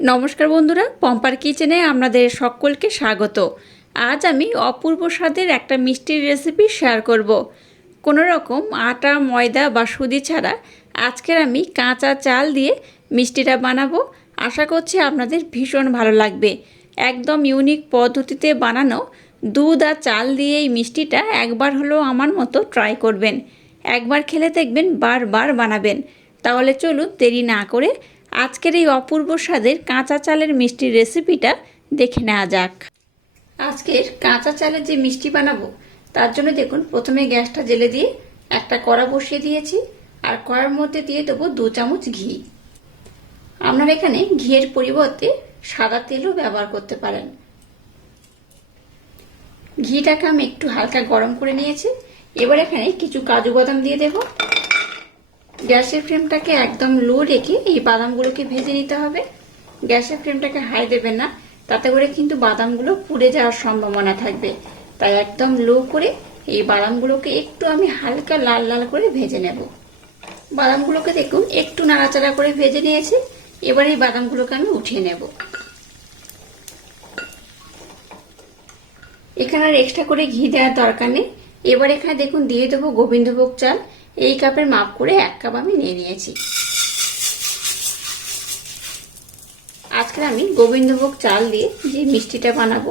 নমস্কার বন্ধুরা, পম্পার কিচেনে আপনাদের সকলকে স্বাগত। আজ আমি অপূর্ব স্বাদের একটা মিষ্টির রেসিপি শেয়ার করব। কোনো রকম আটা, ময়দা বা সুজি ছাড়া আজকের আমি কাঁচা চাল দিয়ে মিষ্টিটা বানাবো। আশা করছি আপনাদের ভীষণ ভালো লাগবে। একদম ইউনিক পদ্ধতিতে বানানো দুধ আর চাল দিয়ে এই মিষ্টিটা একবার হলেও আমার মতো ট্রাই করবেন। একবার খেলে দেখবেন বারবার বানাবেন। তাহলে চলুন দেরি না করে আজকের এই অপূর্ব স্বাদের কাঁচা চালের মিষ্টির রেসিপিটা দেখে নেওয়া যাক। আজকের কাঁচা চালের যে মিষ্টি বানাবো, তার জন্য দেখুন, প্রথমে গ্যাসটা জেলে দিয়ে একটা কড়া বসিয়ে দিয়েছি, আর কড়ার মধ্যে দিয়ে দেবো দু চামচ ঘি। আপনারা এখানে ঘিয়ের পরিবর্তে সাদা তেলও ব্যবহার করতে পারেন। ঘিটাকে আমি একটু হালকা গরম করে নিয়েছি। এবার এখানে কিছু কাজু বাদাম দিয়ে দেবো। গ্যাসের ফ্লেমটাকে একদম লো রেখে এই বাদামগুলোকে ভেজে নিতে হবে। গ্যাসের ফ্লেমটাকে হাই দেবেন না, তাতে করে কিন্তু বাদামগুলো পুড়ে যাওয়ার সম্ভাবনা থাকবে। তাই একদম লো করে এই বাদামগুলোকে একটু আমি হালকা লাল লাল করে ভেজে নেব। বাদামগুলোকে দেখুন, একটু নাড়াচাড়া করে ভেজে নিয়েছি। এবার এই বাদামগুলোকে আমি উঠিয়ে নেব। এখানে আর এক্সট্রা করে ঘি দেওয়ার দরকার নেই। এবার এখানে দেখুন, দিয়ে দেবো গোবিন্দভোগ চাল। এই কাপের মাপ করে এক কাপ আমি নিয়ে নিয়েছি। আজকে আমি গোবিন্দভোগ চাল দিয়ে যে মিষ্টিটা বানাবো,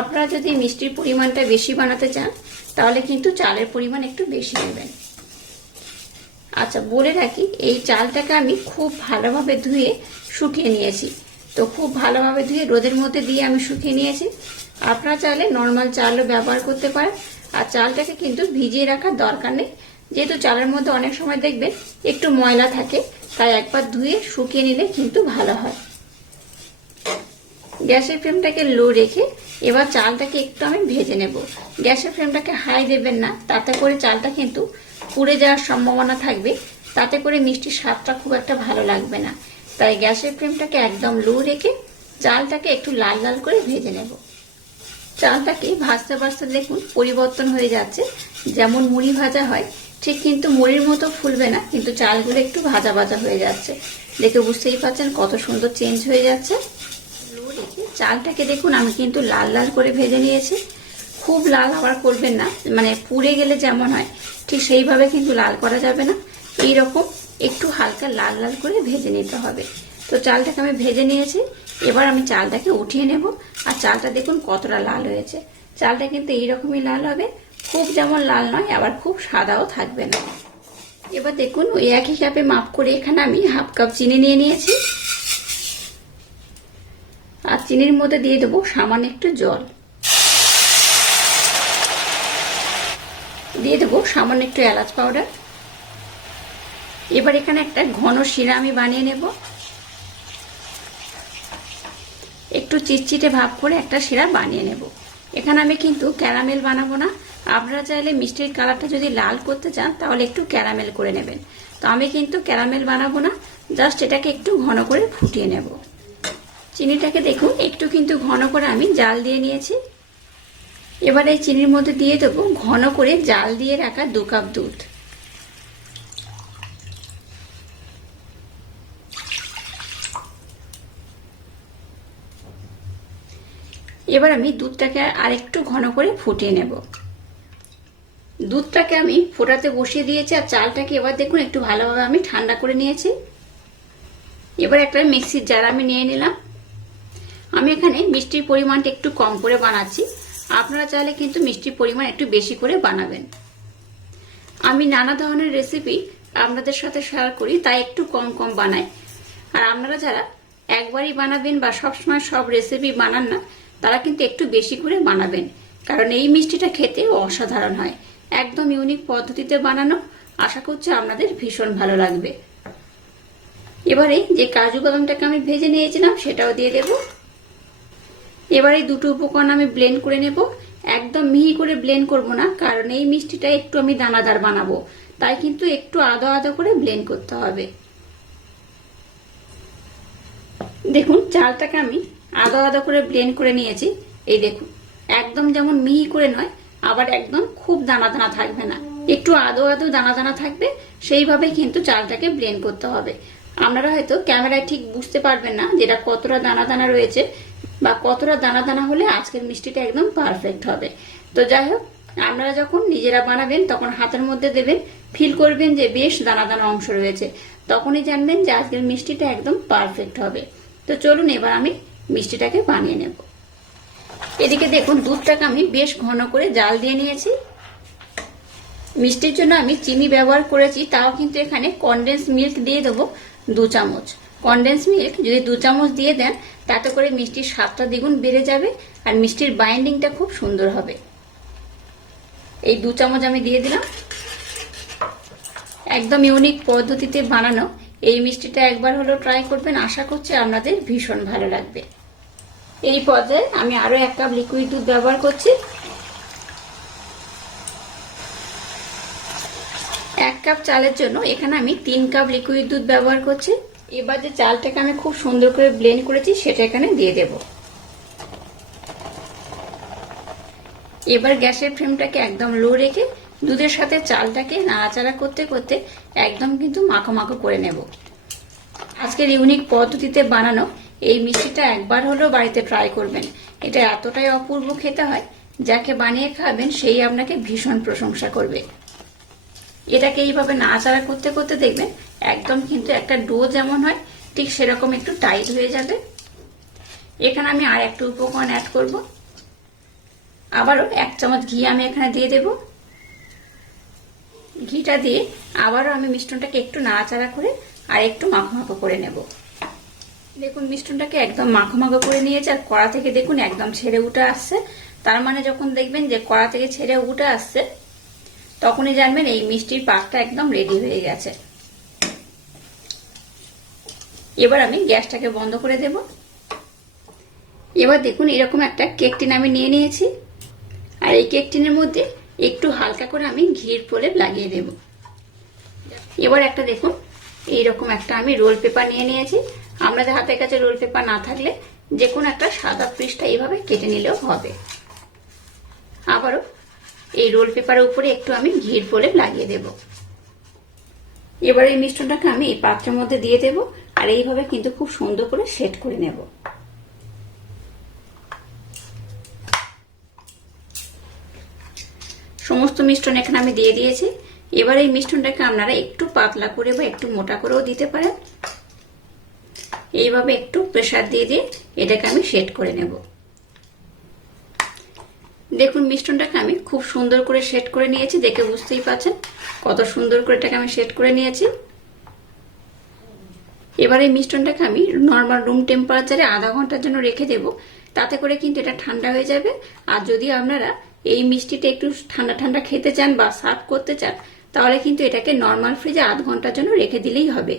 আপনারা যদি মিষ্টির পরিমাণটা বেশি বানাতে চান, তাহলে কিন্তু চালের পরিমাণ একটু বেশি নেবেন। আচ্ছা বলে রাখি, এই চালটাকে আমি খুব ভালোভাবে ধুয়ে শুকিয়ে নিয়েছি। তো খুব ভালোভাবে ধুয়ে রোদের মধ্যে দিয়ে আমি শুকিয়ে নিয়েছি। আপনারা চাইলে নর্মাল চালও ব্যবহার করতে পারেন। আর চালটাকে কিন্তু ভিজিয়ে রাখার দরকার নেই। যেহেতু চালের মধ্যে অনেক সময় দেখবে একটু ময়লা থাকে, তাই একবার ধুয়ে শুকিয়ে নিলে কিন্তু ভালো হয়। গ্যাসের ফ্লেমটাকে লো রেখে এবার চালটাকে একটু আমি ভেজে নেব। গ্যাসের ফ্লেমটাকে হাই দেবেন না, তাতে করে চালটা কিন্তু পুড়ে যাওয়ার সম্ভাবনা থাকবে। তাতে করে মিষ্টির স্বাদটা খুব একটা ভালো লাগবে না। তাই গ্যাসের ফ্লেমটাকে একদম লো রেখে চালটাকে একটু লাল লাল করে ভেজে নেব। চালটাকে ভাজতে ভাজতে দেখুন পরিবর্তন হয়ে যাচ্ছে। যেমন মুড়ি ভাজা হয় ঠিক কিন্তু মুড়ির মতো ফুলবে না, কিন্তু চালগুলো একটু ভাজা ভাজা হয়ে যাচ্ছে। দেখে বুঝতেই পারছেন কত সুন্দর চেঞ্জ হয়ে যাচ্ছে। চালটাকে দেখুন, আমি কিন্তু লাল লাল করে ভেজে নিয়েছি। খুব লাল আবার করবেন না মানে পুড়ে গেলে যেমন হয়, ঠিক সেইভাবে কিন্তু লাল করা যাবে না। এই রকম একটু হালকা লাল লাল করে ভেজে নিতে হবে। তো চালটাকে আমি ভেজে নিয়েছি, এবার আমি চালটাকে উঠিয়ে নেব। আর চালটা দেখুন কতটা লাল হয়েছে। চালটা কিন্তু এইরকমই লাল হবে খুব যেমন লাল নয়, আবার খুব সাদাও থাকবে না। এবার দেখুন, ওই একই কাপে মাপ করে এখানে আমি হাফ কাপ চিনি নিয়ে নিয়েছি। আর চিনির মধ্যে দিয়ে দেবো সামান্য একটু জল। দিয়ে দেবো সামান্য একটু এলাচ পাউডার এবার এখানে একটা ঘন শিরা আমি বানিয়ে নেব। একটু চিটচিটে ভাব করে একটা শিরা বানিয়ে নেব। এখানে আমি কিন্তু ক্যারামেল বানাবো না। আপনারা চাইলে মিষ্টির কালারটা যদি লাল করতে চান, তাহলে একটু ক্যারামেল করে নেবেন। তো আমি কিন্তু ক্যারামেল বানাবো না, জাস্ট এটাকে একটু ঘন করে ফুটিয়ে নেব। চিনিটাকে দেখুন, একটু কিন্তু ঘন করে আমি জাল দিয়ে নিয়েছি। এবার এই চিনির মধ্যে দিয়ে দেবো ঘন করে জাল দিয়ে রাখা দু কাপ দুধ। এবার আমি দুধটাকে আর একটু ঘন করে ফুটিয়ে নেব। দুধটাকে আমি ফোটাতে বসিয়ে দিয়েছি আর চালটাকে এবার দেখুন একটু ভালোভাবে আমি ঠান্ডা করে নিয়েছি। এবার একটা মিক্সির জার আমি নিয়ে নিলাম। আমি এখানে মিষ্টির পরিমাণটা একটু কম করে বানাচ্ছি। আপনারা চাইলে কিন্তু মিষ্টির পরিমাণ একটু বেশি করে বানাবেন। আমি নানা ধরনের রেসিপি আপনাদের সাথে শেয়ার করি, তাই একটু কম কম বানাই। আর আপনারা যারা একবারই বানাবেন বা সবসময় সব রেসিপি বানান না, তারা কিন্তু একটু বেশি করে বানাবেন। কারণ এই মিষ্টিটা খেতে অসাধারণ হয়। একদম ইউনিক পদ্ধতিতে বানানো। আশা করছি আপনাদের ভীষণ ভালো লাগবে। এবারে যে কাজু বাদামটাকে আমি ভেজে নিয়েছিলাম, সেটাও দিয়ে দেব। এবারে দুটো উপকরণ আমি ব্লেন্ড করে নেব। একদম মিহি করে ব্লেন্ড করব না, কারণ এই মিষ্টিটা একটু আমি দানাদার বানাবো। তাই কিন্তু একটু আদা আদা করে ব্লেন্ড করতে হবে। দেখুন, চালটাকে আমি আদা আদা করে ব্লেন্ড করে নিয়েছি। এই দেখুন, একদম যেমন মিহি করে নয় আবার একদম খুব দানা দানা থাকবে না। একটু আদৌ আদৌ দানা দানা থাকবে, সেইভাবে কিন্তু চালটাকে ব্লেন্ড করতে হবে। আপনারা হয়তো ক্যামেরায় ঠিক বুঝতে পারবেন না যেটা কতটা দানা দানা রয়েছে বা কতটা দানা দানা হলে আজকের মিষ্টিটা একদম পারফেক্ট হবে। তো যাই হোক, আপনারা যখন নিজেরা বানাবেন, তখন হাতের মধ্যে দেবেন ফিল করবেন যে বেশ দানা দানা অংশ রয়েছে। তখনই জানবেন যে আজকের মিষ্টিটা একদম পারফেক্ট হবে। তো চলুন এবার আমি মিষ্টিটাকে বানিয়ে নেব। এদিকে দেখুন, দুধটাকে আমি বেশ ঘন করে জাল দিয়ে নিয়েছি। মিষ্টির জন্য আমি চিনি ব্যবহার করেছি, তাও কিন্তু এখানে কনডেন্স মিল্ক দিয়ে দেবো দু চামচ। কনডেন্স মিল্ক যদি দু চামচ দিয়ে দেন, তাতে করে মিষ্টির স্বাদটা দ্বিগুণ বেড়ে যাবে আর মিষ্টির বাইন্ডিংটা খুব সুন্দর হবে। এই দু চামচ আমি দিয়ে দিলাম। একদম ইউনিক পদ্ধতিতে বানানো এই মিষ্টিটা একবার হলো ট্রাই করবেন। আশা করছি আপনাদের ভীষণ ভালো লাগবে। এই পর্যায়ে আমি আরও এক কাপ লিকুইড দুধ ব্যবহার করছি। এক কাপ চালের জন্য এখানে আমি তিন কাপ লিকুইড দুধ ব্যবহার করছি। এবার যে চালটাকে আমি খুব সুন্দর করে ব্লেন্ড করেছি, সেটা এখানে দিয়ে দেব। এবার গ্যাসের ফ্লেমটাকে একদম লো রেখে দুধের সাথে চালটাকে নাড়াচাড়া করতে করতে একদম কিন্তু মাখো মাখো করে নেব। আজকের ইউনিক পদ্ধতিতে বানানো এই মিষ্টিটা একবার হলেও বাড়িতে ট্রাই করবেন। এটা এতটাই অপূর্ব খেতে হয়, যাকে বানিয়ে খাবেন সেই আপনাকে ভীষণ প্রশংসা করবে। এটাকে এইভাবে নাড়াচাড়া করতে করতে দেখবেন একদম কিন্তু একটা ডো যেমন হয়, ঠিক সেরকম একটু টাইট হয়ে যাবে। এখানে আমি আর একটু উপকরণ অ্যাড করব। আবারও এক চামচ ঘি আমি এখানে দিয়ে দেব। ঘিটা দিয়ে আবারও আমি মিষ্টনটাকে একটু নাড়াচাড়া করে আর একটু মাখো মাখো করে নেব। দেখুন, মিষ্টনটাকে একদম মাখো মাখো করে নিয়েছে আর কড়া থেকে দেখুন একদম ছেড়ে উঠে আসছে। তার মানে যখন দেখবেন যে কড়া থেকে ছেড়ে উঠে আসছে, তখনই জানবেন এই মিষ্টির পাকটা একদম রেডি হয়ে গেছে। এবার আমি গ্যাসটাকে বন্ধ করে দেব। এবার দেখুন এরকম একটা কেক টিন আমি নিয়ে নিয়েছি। আর এই কেক টিনের মধ্যে একটু হালকা করে আমি ঘির প্রলেপ লাগিয়ে দেব। এবার একটা দেখুন, এইরকম একটা আমি রোল পেপার নিয়ে নিয়েছি। আপনাদের হাতের কাছে রোল পেপার না থাকলে যে কোনো একটা সাদা পৃষ্ঠা এইভাবে কেটে নিলেও হবে। আবারও এই রোল পেপারের উপরে একটু আমি ঘির প্রলেপ লাগিয়ে দেব। এবার এই মিশ্রণটাকে আমি এই পাত্রের মধ্যে দিয়ে দেব আর এইভাবে কিন্তু খুব সুন্দর করে সেট করে নেব। সমস্ত মিশ্রণ এখানে আমি দিয়ে দিয়েছি। এবার এই মিশ্রণটাকে আপনারা একটু পাতলা করে বা একটু মোটা করেও দিতে পারেন। এইভাবে একটু প্রেসার দিয়ে দিয়ে এটাকে আমি সেট করে নেব। দেখুন মিষ্টনটাকে আমি খুব সুন্দর করে সেট করে নিয়েছি, দেখে বুঝতেই পাচ্ছেন কত সুন্দর করে এটাকে আমি সেট করে নিয়েছি। এবার এই মিষ্টনটাকে আমি নর্মাল রুম টেম্পারেচারে আধা ঘণ্টার জন্য রেখে দেব, তাতে করে কিন্তু এটা ঠান্ডা হয়ে যাবে। আর যদি আপনারা এই মিষ্টিটা একটু ঠান্ডা ঠান্ডা খেতে চান বা সার্ভ করতে চান, তাহলে কিন্তু এটাকে নর্মাল ফ্রিজে আধ ঘণ্টার জন্য রেখে দিলেই হবে।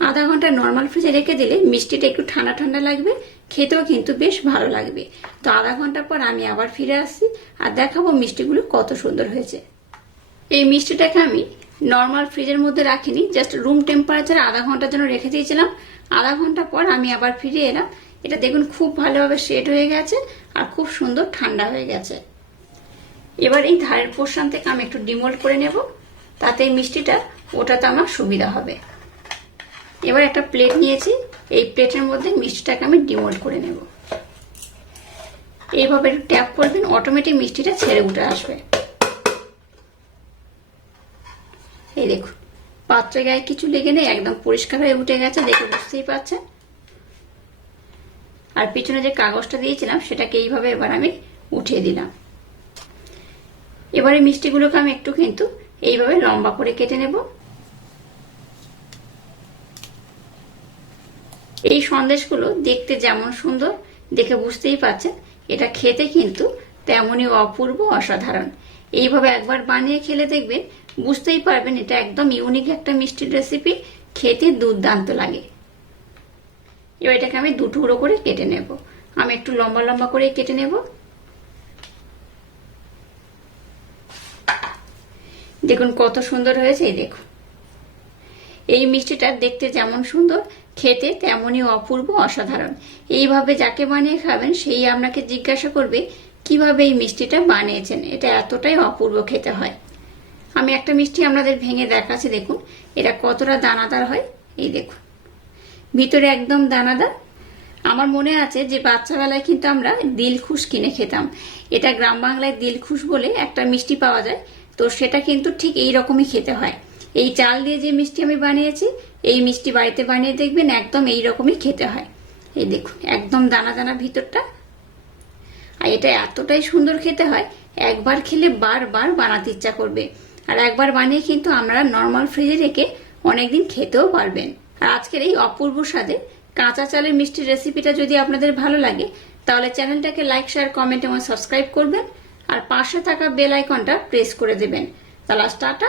আধা ঘণ্টা নর্মাল ফ্রিজে রেখে দিলে মিষ্টিটা একটু ঠান্ডা ঠান্ডা লাগবে, খেতেও কিন্তু বেশ ভালো লাগবে। তো আধা ঘণ্টা পর আমি আবার ফিরে আসছি আর দেখাবো মিষ্টিগুলো কত সুন্দর হয়েছে। এই মিষ্টিটাকে আমি নর্মাল ফ্রিজের মধ্যে রাখিনি জাস্ট রুম টেম্পারেচারে আধা ঘণ্টার জন্য রেখে দিয়েছিলাম। আধা ঘণ্টা পর আমি আবার ফিরে এলাম। এটা দেখুন খুব ভালোভাবে সেট হয়ে গেছে আর খুব সুন্দর ঠান্ডা হয়ে গেছে। এবার এই ধারের পোর্শন থেকে আমি একটু ডিমোল্ড করে নেব, তাতে মিষ্টিটা ওটাতে আমার সুবিধা হবে। এবার একটা প্লেট নিয়েছি। এই প্লেটের মধ্যে মিষ্টিটাকে আমি ডিমোল্ড করে নেব। এইভাবে ট্যাপ করবেন অটোমেটিক মিষ্টিটা ছেড়ে উঠে আসবে। এই দেখুন, পাত্রে গায়ে কিছু লেগে নেই, একদম পরিষ্কার হয়ে উঠে গেছে, দেখে বুঝতেই পারছেন? আর পিছনে যে কাগজটা দিয়েছিলাম, সেটাকে এইভাবে এবার আমি উঠিয়ে দিলাম। এবারে মিষ্টিগুলোকে আমি একটু কিন্তু এইভাবে লম্বা করে কেটে নেব। এই সন্দেশগুলো দেখতে যেমন সুন্দর, দেখে বুঝতেই পারছেন, এটা খেতে কিন্তু তেমনই অপূর্ব অসাধারণ। এইভাবে একবার বানিয়ে খেলে দেখবেন, বুঝতেই পারবেন এটা একদম ইউনিক একটা মিষ্টির রেসিপি খেতে দুর্দান্ত লাগে। এবার এটাকে আমি দু টুকরো করে কেটে নেব। আমি একটু লম্বা লম্বা করে কেটে নেব। দেখুন কত সুন্দর হয়েছে, এই দেখুন। এই মিষ্টিটা দেখতে যেমন সুন্দর, খেতে তেমনই অপূর্ব অসাধারণ। এইভাবে যাকে বানিয়ে খাবেন, সেই আপনাকে জিজ্ঞাসা করবে, কীভাবে এই মিষ্টিটা বানিয়েছেন? এটা এতটাই অপূর্ব খেতে হয়। আমি একটা মিষ্টি আপনাদের ভেঙে দেখাচ্ছি, দেখুন। এটা কতটা দানাদার হয়, এই দেখুন। ভিতরে একদম দানাদার। আমার মনে আছে যে বাচ্চাবেলায় কিন্তু আমরা দিলখুশ কিনে খেতাম। এটা গ্রাম বাংলায় দিলখুশ বলে একটা মিষ্টি পাওয়া যায়, তো সেটা কিন্তু ঠিক এই রকমই খেতে হয়। এই চাল দিয়ে যে মিষ্টি আমি বানিয়েছি, এই মিষ্টি বাড়িতে বানিয়ে দেখবেন একদম এই রকমই খেতে হয়। এই দেখুন, একদম দানা দানা ভিতরটা। আর এটা এতটাই সুন্দর খেতে হয়, একবার খেলে বারবার বানাতে ইচ্ছা করবে। আর একবার বানিয়ে কিন্তু আপনারা নর্মাল ফ্রিজে রেখে অনেকদিন খেতেও পারবেন। আর আজকের এই অপূর্ব স্বাদে কাঁচা চালের মিষ্টির রেসিপিটা যদি আপনাদের ভালো লাগে, তাহলে চ্যানেলটাকে লাইক, শেয়ার, কমেন্ট এবং সাবস্ক্রাইব করবেন। আর পাশে থাকা বেল আইকনটা প্রেস করে দেবেন। তাহলে টাটা।